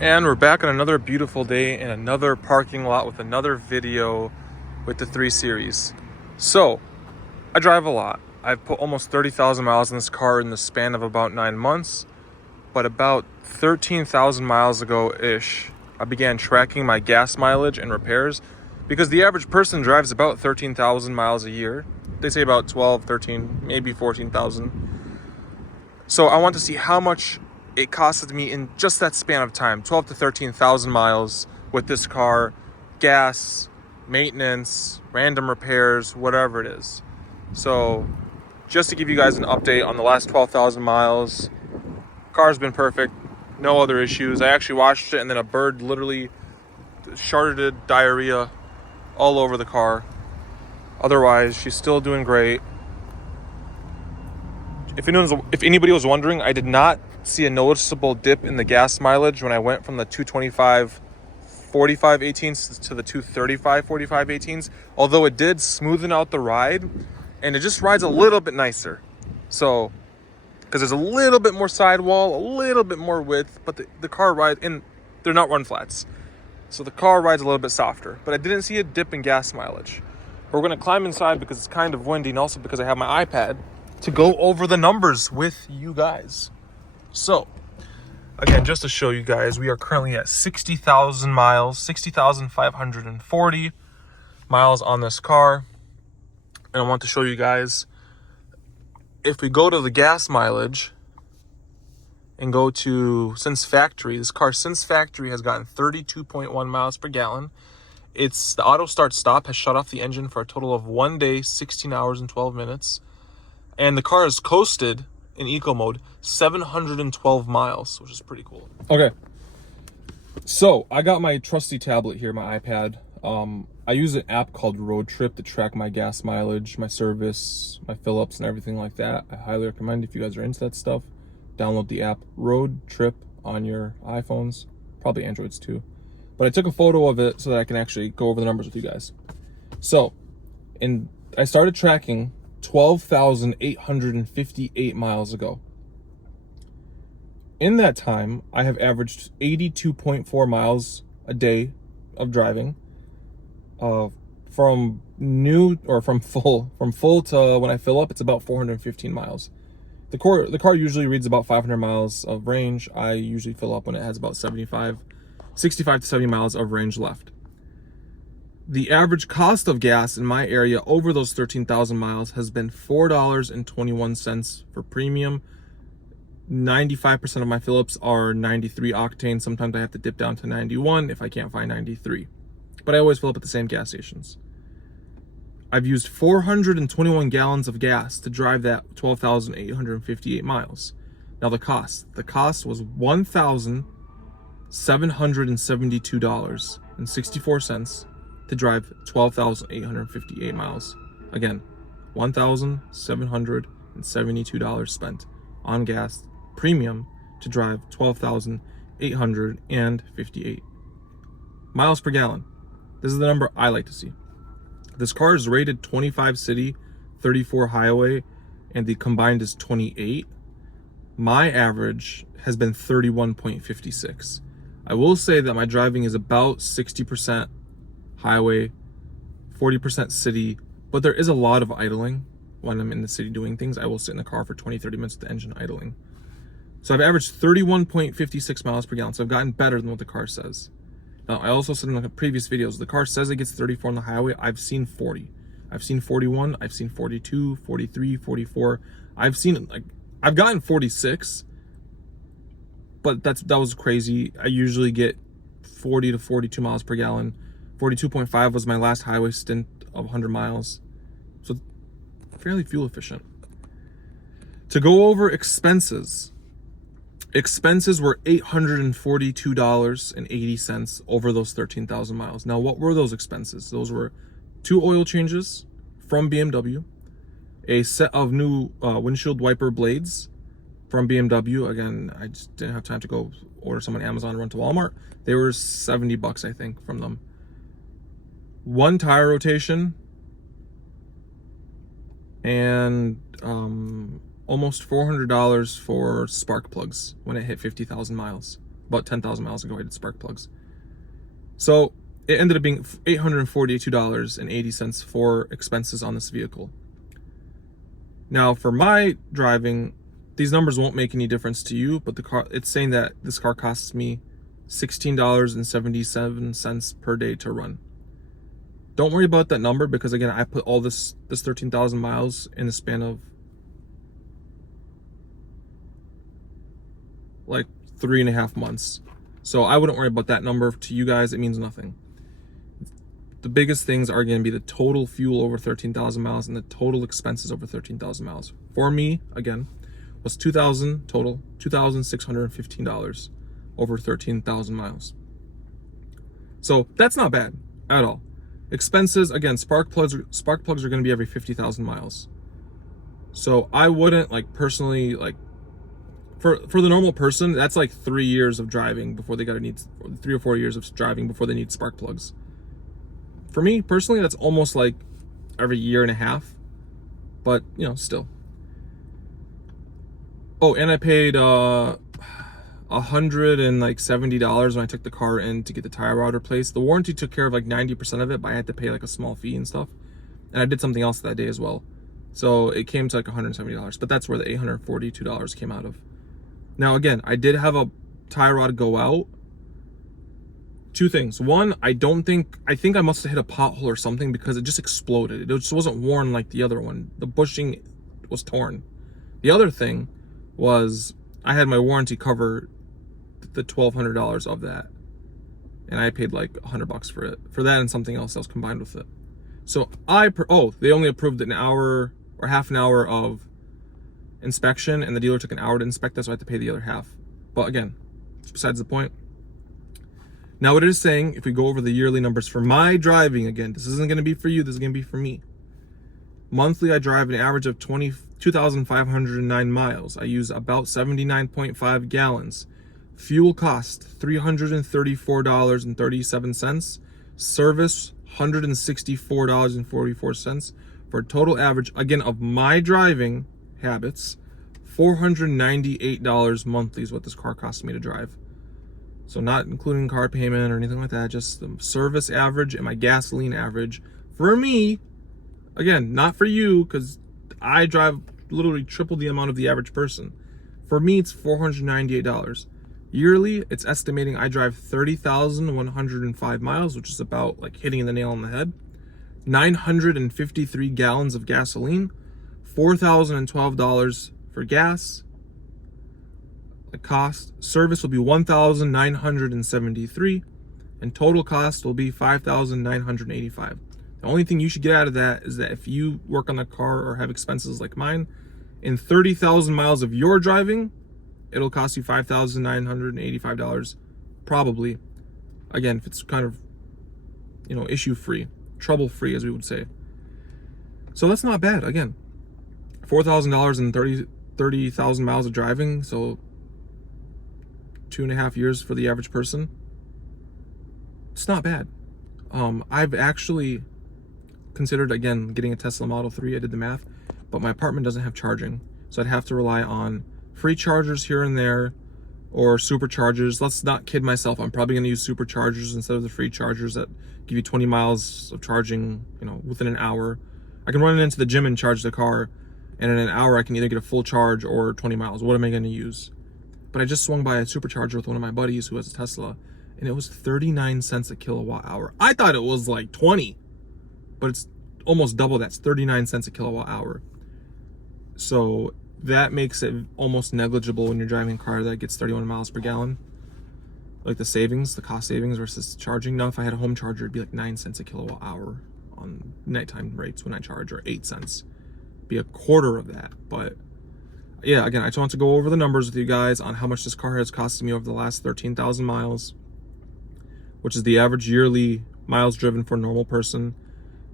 And we're back on another beautiful day in another parking lot with another video with the 3 Series. So, I drive a lot. I've put almost 30,000 miles in this car in the span of about 9 months. But about 13,000 miles ago-ish, I began tracking my gas mileage and repairs because the average person drives about 13,000 miles a year. They say about 12, 13, maybe 14,000. So I want to see how much it costed me in just that span of time, 12 to 13,000 miles with this car, gas, maintenance, random repairs, whatever it is. So just to give you guys an update on the last 12,000 miles, car's been perfect, no other issues. I actually washed it and then a bird literally sharted diarrhea all over the car. Otherwise, she's still doing great. If anybody was wondering, I did not see a noticeable dip in the gas mileage when I went from the 225 45 18s to the 235 45 18s, although it did smoothen out the ride and it just rides a little bit nicer. So, because there's a little bit more sidewall, a little bit more width, but the car rides, and they're not run flats. So the car rides a little bit softer, but I didn't see a dip in gas mileage. We're gonna climb inside because it's kind of windy and also because I have my iPad to go over the numbers with you guys. So, again, just to show you guys, we are currently at 60,000 miles, 60,540 miles on this car. And I want to show you guys, if we go to the gas mileage and go to since factory, this car since factory has gotten 32.1 miles per gallon. The auto start stop has shut off the engine for a total of 1 day, 16 hours and 12 minutes. And the car has coasted in eco mode 712 miles, which is pretty cool. Okay, so I got my trusty tablet here, my iPad. I use an app called Road Trip to track my gas mileage, my service, my fill-ups, and everything like that. I highly recommend, if you guys are into that stuff, download the app Road Trip on your iPhones, probably Androids too. But I took a photo of it so that I can actually go over the numbers with you guys. So, I started tracking 12,858 miles ago. In that time, I have averaged 82.4 miles a day of driving. From full to when I fill up, it's about 415 miles. The car usually reads about 500 miles of range. I usually fill up when it has about 65 to 70 miles of range left. The average cost of gas in my area over those 13,000 miles has been $4.21 for premium. 95% of my fill-ups are 93 octane. Sometimes I have to dip down to 91 if I can't find 93. But I always fill up at the same gas stations. I've used 421 gallons of gas to drive that 12,858 miles. Now the cost was $1,772.64 to drive 12,858 miles. Again, $1,772 spent on gas premium to drive 12,858 miles per gallon. This is the number I like to see. This car is rated 25 city, 34 highway, and the combined is 28. My average has been 31.56. I will say that my driving is about 60% highway, 40% city, but there is a lot of idling when I'm in the city doing things. I will sit in the car for 20-30 minutes with the engine idling. So I've averaged 31.56 miles per gallon, so I've gotten better than what the car says. Now, I also said in the previous videos, the car says it gets 34 on the highway. I've seen 40. I've seen 41, I've seen 42, 43, 44. I've gotten 46, but that was crazy. I usually get 40 to 42 miles per gallon. 42.5 was my last highway stint of 100 miles. So fairly fuel efficient. To go over expenses were $842.80 over those 13,000 miles. Now, what were those expenses? Those were 2 oil changes from BMW, a set of new windshield wiper blades from BMW. Again, I just didn't have time to go order some on Amazon, run to Walmart. They were $70, I think, from them. 1 tire rotation, and almost $400 for spark plugs when it hit 50,000 miles. about 10,000 miles ago I did spark plugs. So it ended up being $842.80 for expenses on this vehicle. Now for my driving, these numbers won't make any difference to you, but the car, it's saying that this car costs me $16.77 per day to run. Don't worry about that number, because again, I put all this 13,000 miles in the span of like 3.5 months. So I wouldn't worry about that number. To you guys, it means nothing. The biggest things are going to be the total fuel over 13,000 miles and the total expenses over 13,000 miles. For me, again, was $2,615 over 13,000 miles. So that's not bad at all. Expenses, again, spark plugs are going to be every 50,000 miles. So I wouldn't, like, personally, like, for the normal person, that's like 3 years of driving before they 3 or 4 years of driving before they need spark plugs. For me personally, that's almost like every 1.5 years, but you know, still. Oh, and I paid $170 when I took the car in to get the tire rod replaced. The warranty took care of like 90% of it, but I had to pay like a small fee and stuff. And I did something else that day as well. So it came to like $170, but that's where the $842 came out of. Now again, I did have a tire rod go out. Two things. One, I think I must have hit a pothole or something, because it just exploded. It just wasn't worn like the other one. The bushing was torn. The other thing was I had my warranty cover the $1,200 of that, and I paid like $100 for it, for that and something else that was combined with it. So they only approved an hour or half an hour of inspection, and the dealer took an hour to inspect that, so I had to pay the other half. But again, it's besides the point. Now what it is saying, if we go over the yearly numbers for my driving, again, this isn't going to be for you, this is going to be for me. Monthly, I drive an average of 2,509 miles. I use about 79.5 gallons. Fuel cost, $334.37. Service, $164.44. For a total average, again, of my driving habits, $498 monthly is what this car cost me to drive. So not including car payment or anything like that, just the service average and my gasoline average. For me, again, not for you, because I drive literally triple the amount of the average person. For me, it's $498. Yearly, it's estimating I drive 30,105 miles, which is about like hitting the nail on the head. 953 gallons of gasoline, $4,012 for gas. The cost, service will be $1,973, and total cost will be $5,985. The only thing you should get out of that is that if you work on the car or have expenses like mine, in 30,000 miles of your driving, it'll cost you $5,985, probably. Again, if it's kind of, you know, issue-free, trouble-free, as we would say. So that's not bad. Again, $4,000 in 30,000 miles of driving, so 2.5 years for the average person. It's not bad. I've actually considered, again, getting a Tesla Model 3. I did the math, but my apartment doesn't have charging, so I'd have to rely on free chargers here and there, or superchargers. Let's not kid myself. I'm probably going to use superchargers instead of the free chargers that give you 20 miles of charging, you know, within an hour. I can run it into the gym and charge the car, and in an hour I can either get a full charge or 20 miles. What am I going to use? But I just swung by a supercharger with one of my buddies who has a Tesla, and it was 39 cents a kilowatt hour. I thought it was like 20, but it's almost double that. It's 39 cents a kilowatt hour. So that makes it almost negligible when you're driving a car that gets 31 miles per gallon. Like the savings, the cost savings versus charging. Now, if I had a home charger, it'd be like 9 cents a kilowatt hour on nighttime rates when I charge, or 8 cents. It'd be a quarter of that. But yeah, again, I just want to go over the numbers with you guys on how much this car has costed me over the last 13,000 miles, which is the average yearly miles driven for a normal person.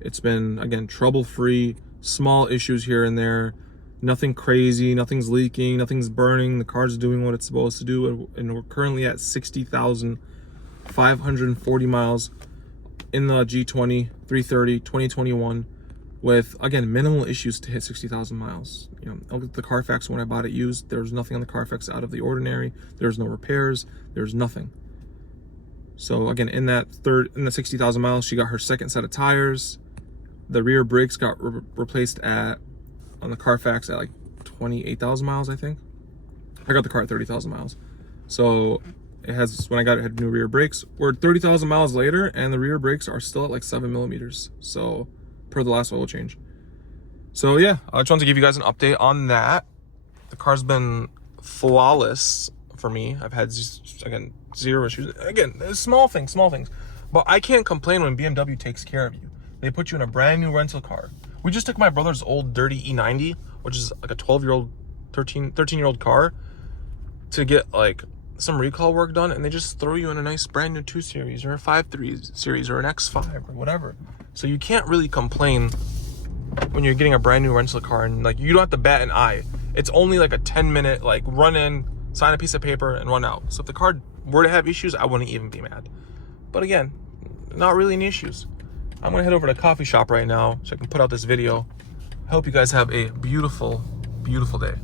It's been, again, trouble-free, small issues here and there. Nothing crazy, nothing's leaking, nothing's burning. The car's doing what it's supposed to do, and we're currently at 60,540 miles in the G20 330 2021 with, again, minimal issues to hit 60,000 miles. You know, I looked at the Carfax when I bought it used. There was nothing on the Carfax out of the ordinary. There's no repairs. There's nothing. So again, in the 60,000 miles, she got her second set of tires. The rear brakes got replaced on the Carfax at like 28,000 miles, I think. I got the car at 30,000 miles. So it has, when I got it, had new rear brakes. We're 30,000 miles later, and the rear brakes are still at like 7 millimeters. So, per the last oil change. So yeah, I just wanted to give you guys an update on that. The car's been flawless for me. I've had, again, zero issues. Again, small things. But I can't complain when BMW takes care of you. They put you in a brand new rental car. We just took my brother's old dirty E90, which is like a 12-year-old, 13-year-old car, to get like some recall work done, and they just throw you in a nice brand new 2 Series or a 5.3 Series or an X5 or whatever. So you can't really complain when you're getting a brand new rental car, and like you don't have to bat an eye. It's only like a 10-minute like run in, sign a piece of paper, and run out. So if the car were to have issues, I wouldn't even be mad. But again, not really any issues. I'm gonna head over to a coffee shop right now so I can put out this video. I hope you guys have a beautiful, beautiful day.